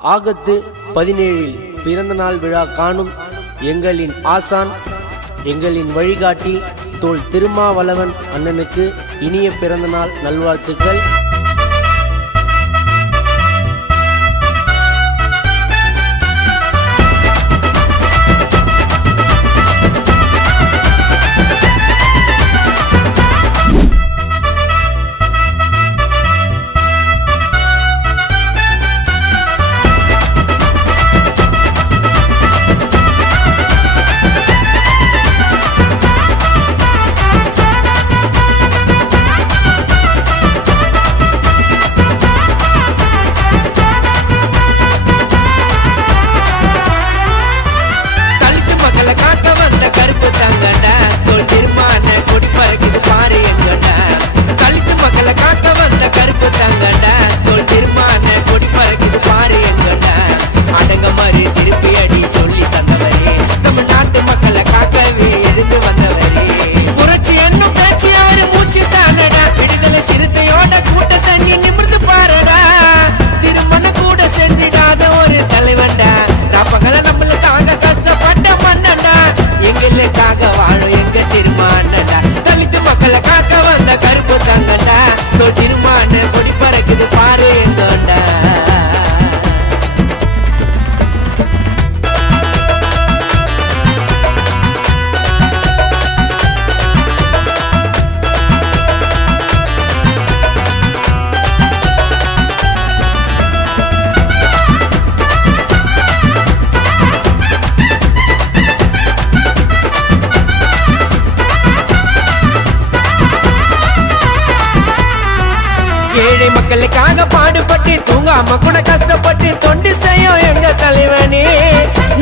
ஆகத்து 17 பிறந்த நாள் விழா காணும் எங்களின் ஆசான், எங்களின் வழிகாட்டி தோல் திருமாவளவன் அண்ணனுக்கு இனிய பிறந்த நாள் நல்வாழ்த்துக்கள். ஏழை மக்களுக்காக பாடுபட்டு தூங்காம கூட கஷ்டப்பட்டு தொண்டு செய்யும் எங்க தலைவனே,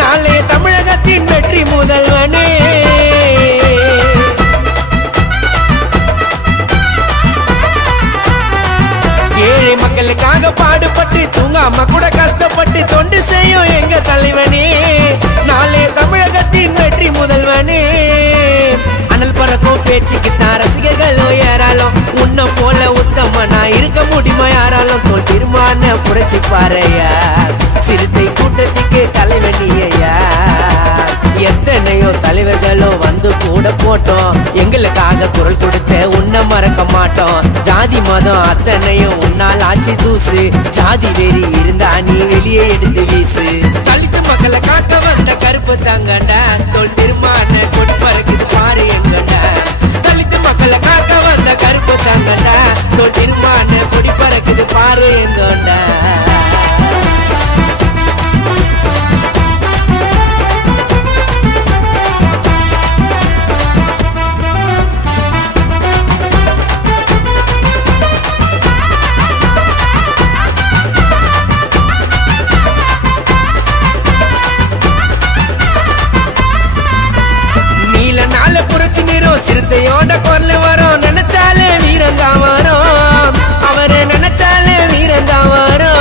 நாளைய தமிழகத்தின் வெற்றி முதல்வனே. ஏழை மக்களுக்காக பாடுபட்டு தூங்காம கூட கஷ்டப்பட்டு தொண்டு செய்யும் எங்க தலைவனே, நாளைய தமிழகத்தின் வெற்றி முதல்வனே. அனல் பறக்கும் பேச்சுக்குத்தான் ரசிகர்களோ ஏறாலும், உன்ன போல உத்தமனா இருக்க முடியுமா யாராலும்? தோல் தீர்மான புரட்சி பாறையா, சிறுத்தை கூட்டத்துக்கு தலைவனியா. எத்தனையோ தலைவர்களோ வந்து கூட போட்டோம், எங்களுக்காக குரல் கொடுத்த உன்னை மறக்க மாட்டோம். ஜாதி மதம் அத்தனையும் உன்னால் ஆட்சி தூசு, ஜாதி வெறி இருந்தா நீ வெளியே எடுத்து வீசு. தலித்து மக்களை காக்க வந்த கருப்பு தாங்கண்டா, தோல் தீர்மான கொடி பறக்குது பாரு எங்கண்டா. தலித்து மக்களை காக்க வந்த கருப்பு தாங்கண்டா, தோல் தீர்மான கொடி பறக்குது பாரு எங்கண்டா. சிறுத்தையோட குரல் வரும், நினைச்சாலே வீரந்தா வரும், அவரை நினைச்சாலே வீரந்தா வரும்.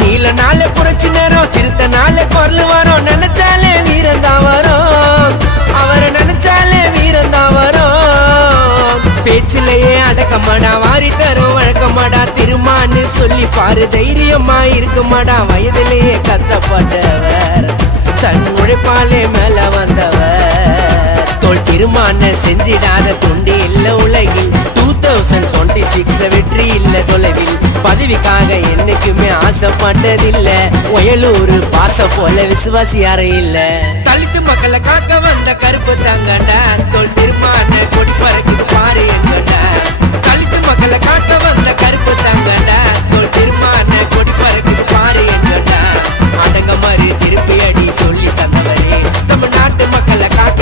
நீல நாள புரட்சி நேரம், சிறுத்தை நாள குரல் வரும், நினைச்சாலே வீரந்தா வரும், அவரை நினைச்சாலே வீரந்தா வரும். பேச்சிலேயே அடக்கமாடா, வாரி தரும் வழக்கமாடா, திருமான்னு சொல்லி பாரு தைரியமா இருக்குமாடா. வயதிலேயே கஷ்டப்பட்டவர், தன் உழைப்பாலே மேல வந்தவர். தோல் திருமான செஞ்சிடாத தொண்டி இல்ல உலகில், 2026 வெற்றி இல்ல தொலைவில். பதவிக்காக என்னைக்குமே ஆசைப்பட்டதில்ல, ஒயலூர் பாச போல விசுவாசி யாரும் இல்ல. தலித்து மக்களை காக்க வந்த கருப்பு தாங்கண்டா, தோல் திருமான கொடி பறக்குது பாரு எங்கண்டா. தலித்து மக்களை காக்க வந்த கருப்பு தாங்கண்டா, தோல் திருமான கொடி பறக்குது பாரு எங்கண்டா. அடங்க மாதிரி திருப்பி அடி சொல்லி தந்தவரே, தமிழ்நாட்டு மக்களை காக்க